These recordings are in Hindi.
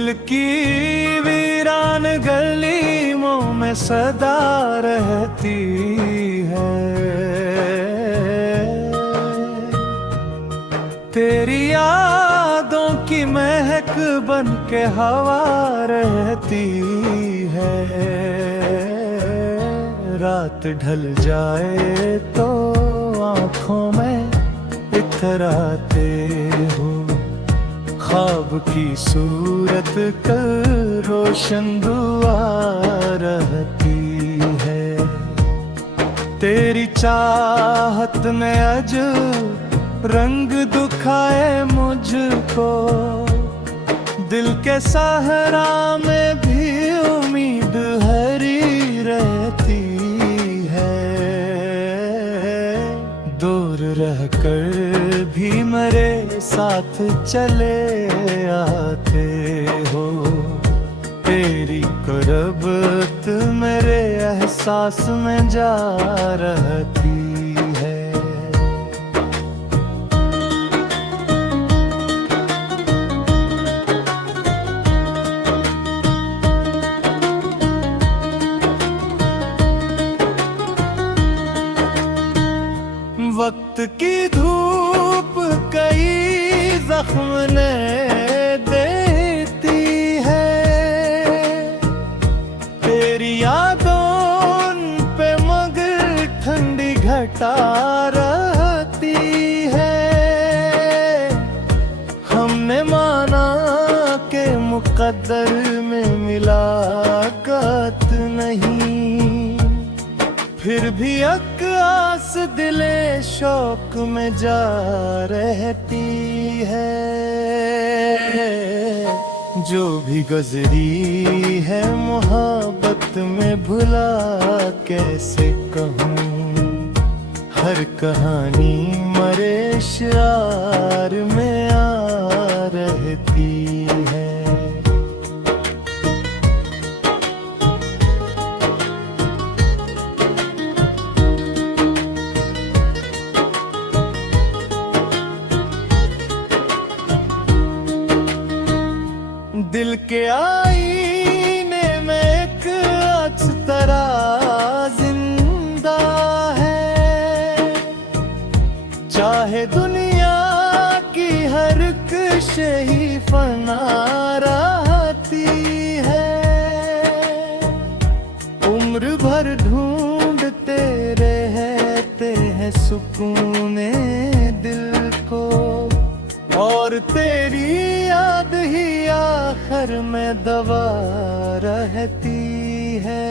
दिल की वीरान गलियों में सदा रहती है। तेरी यादों की महक बन के हवा रहती है। रात ढल जाए तो आँखों में इतराते हो, ख्वाब की सूरत कल रोशन दुआ रहती है। तेरी चाहत ने अज रंग दुखाए मुझको, दिल के सहरा में भी उम्मीद हरी रहती है। दूर रहकर भी मेरे साथ चले आते हो, तेरी कुर्बत मेरे एहसास में जा रहती है। वक्त की धूप कई जख्म ने देती है, तेरी यादों पे मगर ठंडी घटा रहती है। हमने माना के मुकद्दर में मिलाकत नहीं, फिर भी आस दिले शौक में जा रहती है। जो भी गुजरी है मोहब्बत में भुला कैसे कहूँ, हर कहानी मरे शार में आ रहती है। दिल के आईने में एक अक्स तेरा जिंदा है, चाहे दुनिया की हर ख्वाहिश ही फना रहती है। उम्र भर ढूंढते रहते हैं सुकूने दिल को, और तेरी याद ही आखिर में दवा रहती है।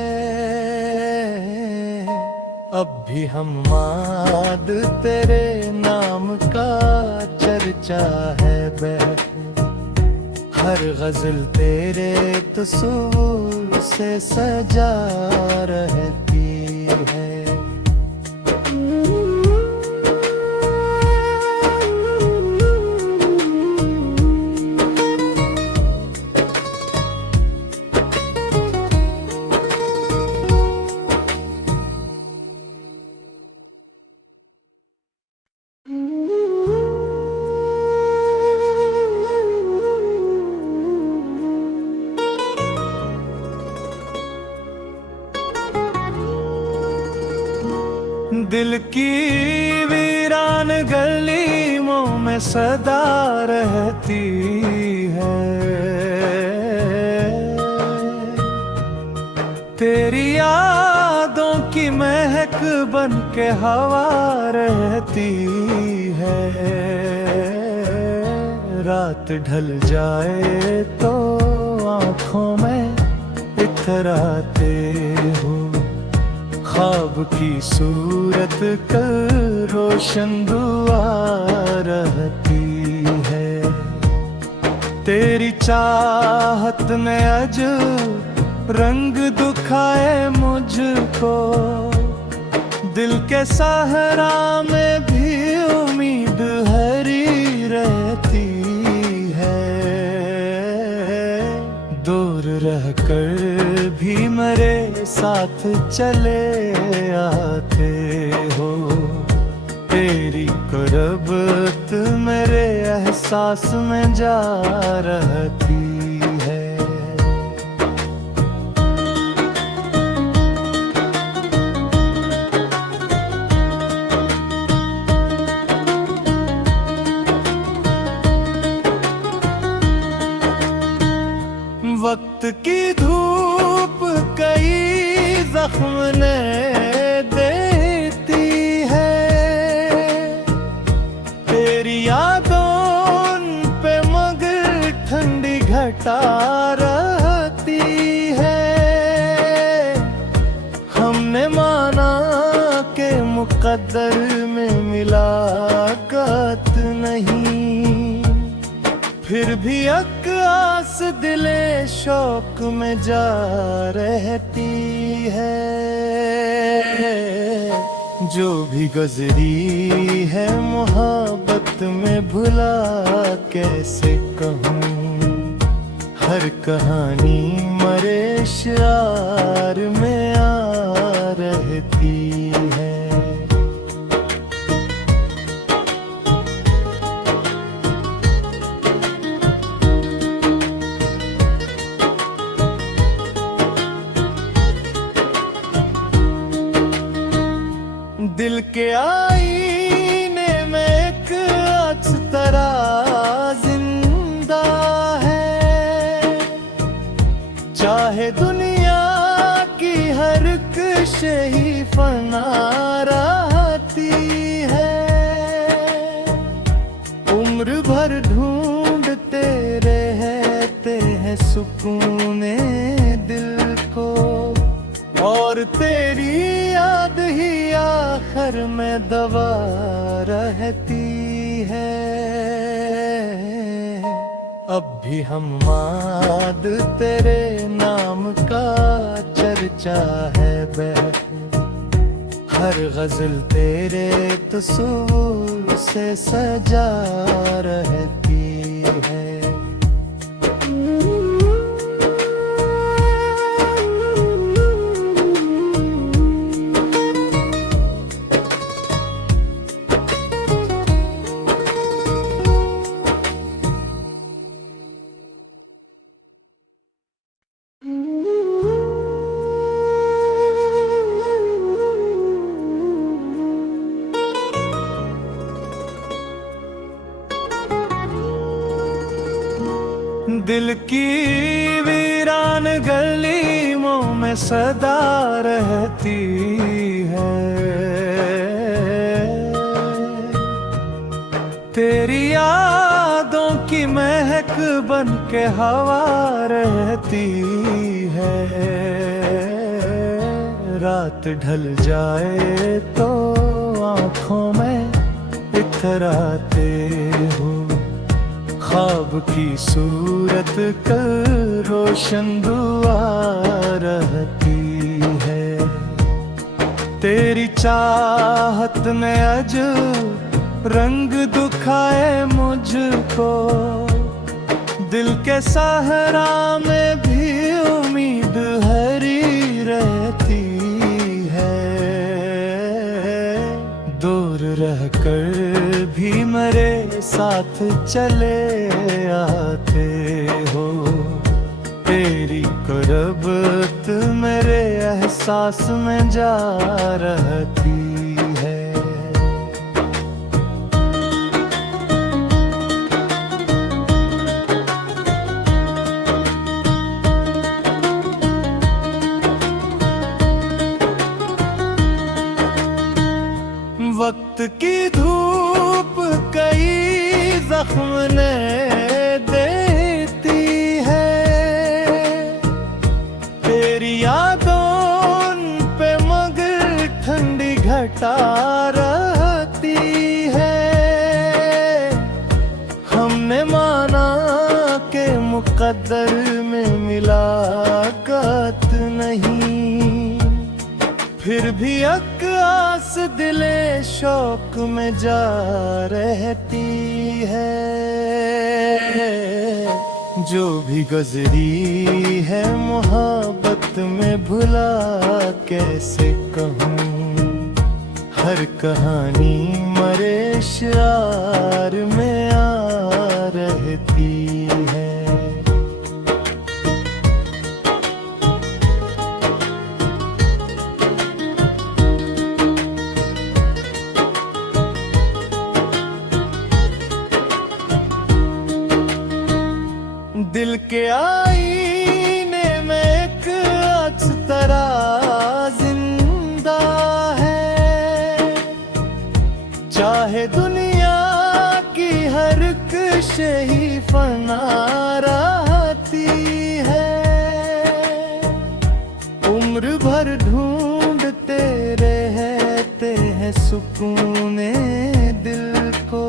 अब भी हम माद तेरे नाम का चर्चा है बैठे, हर गजल तेरे तस्वीर से सजा रहती है। दिल की वीरान गलियों में सदा रहती है। तेरी यादों की महक बन के हवा रहती है। रात ढल जाए तो आँखों में इतराते हो, ख्वाब की सूरत कल रोशन दुआ रहती है। तेरी चाहत ने अज रंग दुखाए मुझको, दिल के सहरा में भी उम्मीद हरी रहती है। दूर रहकर भी मेरे साथ चले आते हो, तेरी कुर्बत मेरे एहसास में जा रहती है। धूप कई जख्म ने देती है, तेरी यादों पे मगर ठंडी घटा रहती है। हमने माना के मुकद्दर में मिलाकत नहीं, फिर भी अक्स दिले शौक में जा रहती है। जो भी गुजरी है मोहब्बत में भुला कैसे कहूँ, हर कहानी मरे शार में आ रहती है। दिल के आईने में एक अक्स तेरा जिंदा है, चाहे दुनिया की हर कशे ही फना रहती है। उम्र भर ढूंढते रहते हैं सुकून दिल को, और तेरी याद ही आखिर में दवा रहती है। अब भी हम्माद तेरे नाम का चर्चा है हर गजल तेरे तस्वीर से सजा रहती है। दिल की वीरान गलियों में सदा रहती है, तेरी यादों की महक बन के हवा रहती है। रात ढल जाए तो आँखों में इतराते हो, ख्वाब की सूरत कल रोशन दुआ रहती है। तेरी चाहत ने अजब रंग दुखाए मुझको, दिल के सहरा में भी उम्मीद हरी रहती है। दूर रहकर भी मेरे साथ चले आते हो, तेरी कुर्बत मेरे एहसास में जा रहती है। वक्त की धूप कई जख्म ने देती है, तेरी यादों पे मगर ठंडी घटा रहती है। हमने माना के मुकद्दर में मिलाकत नहीं, फिर भी अक्स दिले शौक में जा रहती है। जो भी गुजरी है मोहब्बत में भुला कैसे कहूँ, हर कहानी मरे शार में आ रहती है। दिल के आईने में ही फना रहती है। उम्र भर ढूंढते रहते हैं सुकूने दिल को,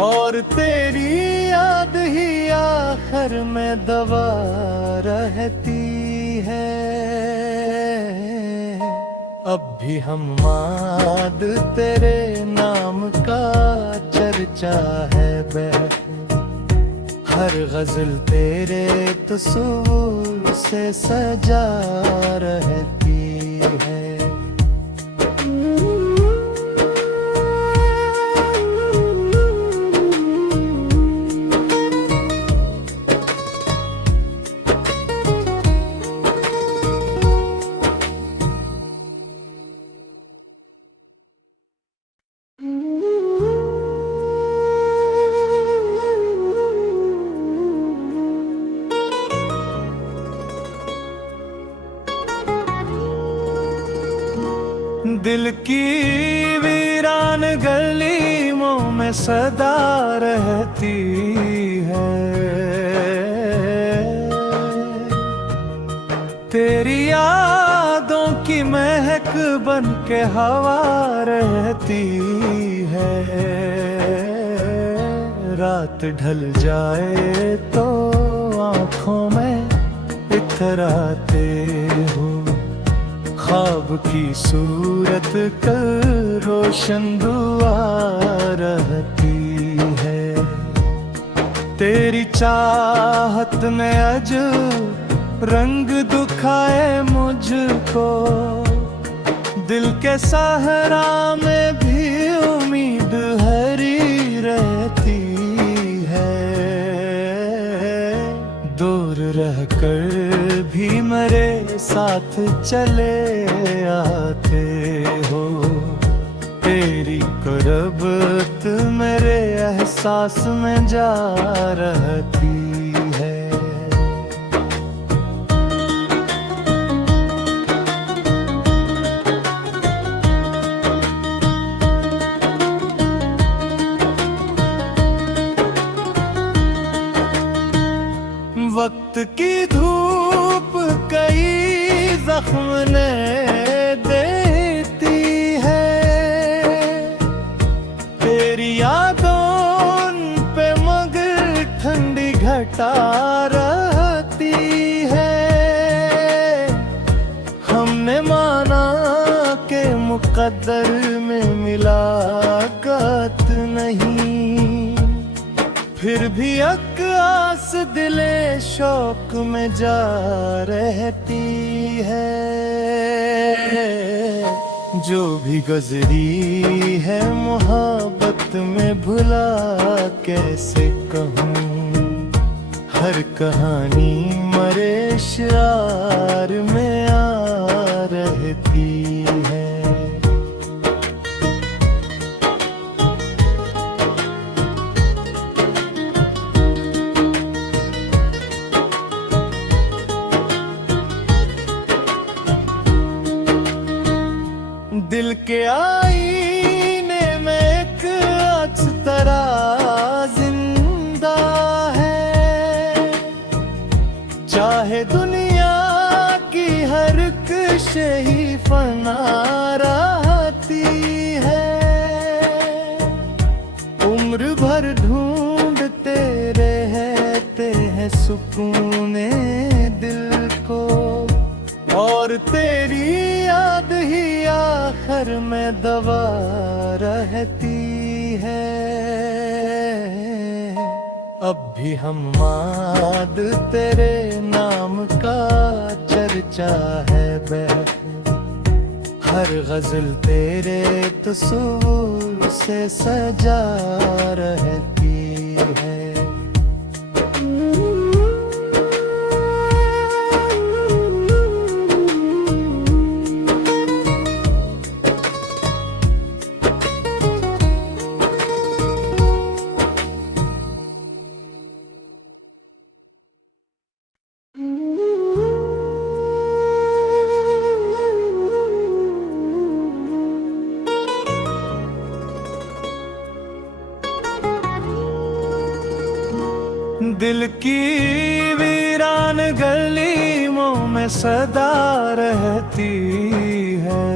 और तेरी याद ही आखिर में दवा रहती है। अब भी हम माद तेरे नाम का चर्चा है हर गजल तेरे तस्वीर से सजा रहती है। दिल की वीरान गलियों में सदा रहती है। तेरी यादों की महक बन के हवा रहती है। रात ढल जाए तो आँखों में इतराते हो, ख्वाब की सूरत कर रोशन दुआ रहती है। तेरी चाहत ने अजब रंग दुखाए मुझको, दिल के सहरा में भी उम्मीद हरी रहती है। दूर रहकर भी मेरे साथ चले आते हो, तेरी कुर्बत मेरे एहसास में जा रहती है। वक्त की धूप कई जख्म ने देती है। तेरी यादों पे मगर ठंडी घटा रहती है। हमने माना के मुकद्दर में मुलाकात नहीं, फिर भी आस दिले शौक में जा रहती है। जो भी गुजरी है मोहब्बत में भुला कैसे कहूँ, हर कहानी मरे शार में आ रहती है। दिल के आईने में एक अक्स तेरा जिंदा है। चाहे दुनिया की हर कशे ही फना रहती है। उम्र भर ढूंढते रहते हैं सुकूने दिल को, और तेरी याद ही आखिर में दवा रहती है। अब भी हम माद तेरे नाम का चर्चा है हर गजल तेरे तस्वीर से सजा रहती है। दिल की वीरान गलियों में सदा रहती है,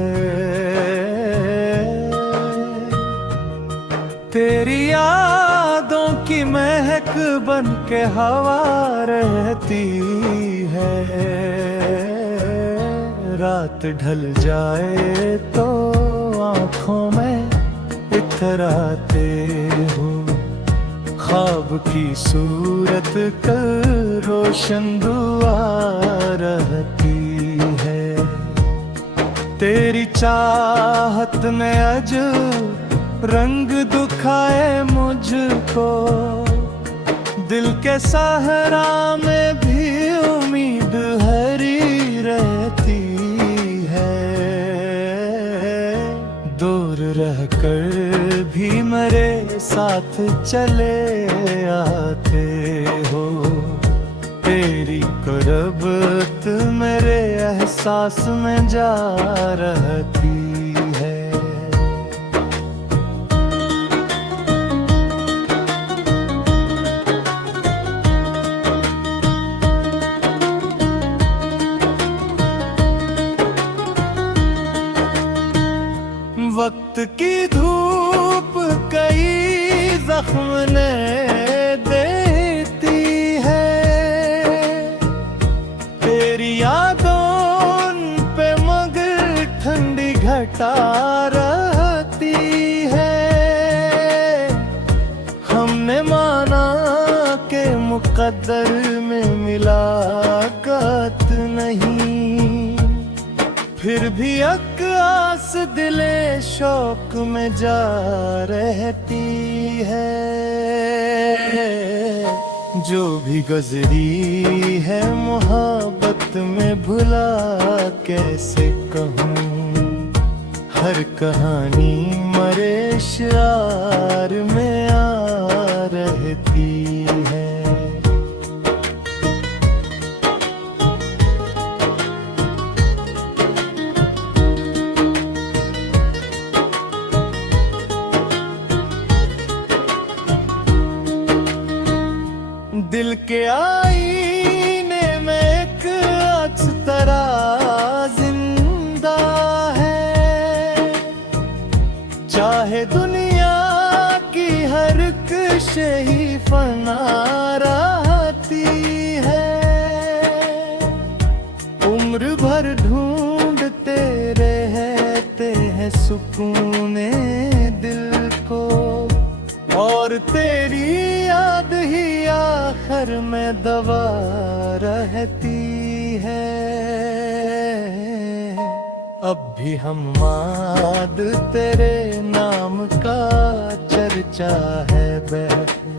तेरी यादों की महक बन के हवा रहती है। रात ढल जाए तो आँखों में इतराते हो, ख्वाब की सूरत कल रोशन दुआ रहती है। तेरी चाहत ने अजब रंग दुखाए मुझको, दिल के सहरा में भी उम्मीद हरी रहती है। दूर रहकर भी मेरे साथ चले आते हो, तेरी कुर्बत मेरे एहसास में जा रहती है। वक्त की धूप कई जख्म ने देती है, तेरी यादों पे मगर ठंडी घटा रहती है। हमने माना के मुकद्दर में मुलाकात नहीं, फिर भी आस दिले शौक में जा रहती है। जो भी गुजरी है मोहब्बत में भुला कैसे कहूँ, हर कहानी मरे शार में आ रहती है। दिल के आईने में एक अक्स तेरा जिंदा है, चाहे दुनिया की हर कशे ही फना रहती है। उम्र भर ढूंढते रहते हैं सुकूने दिल को, और तेरी याद ही आखिर में दवा रहती है। अब भी हम माद तेरे नाम का चर्चा है बहू,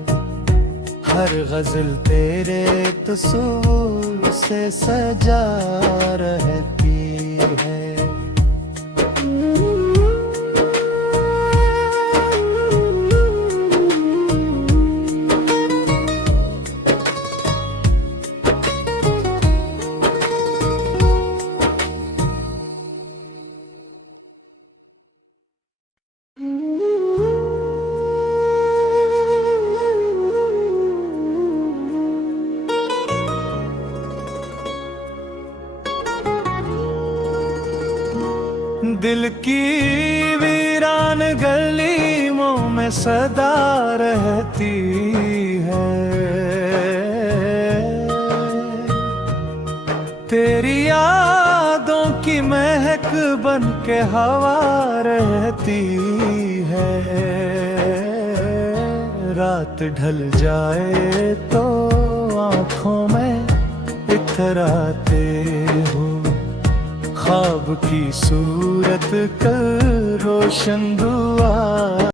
हर गजल तेरे तस्वीर से सजा रहती है। दिल की वीरान गलियों में सदा रहती है, तेरी यादों की महक बन के हवा रहती है। रात ढल जाए तो आँखों में इतराते हो, ख्वाब की सूरत कल रोशन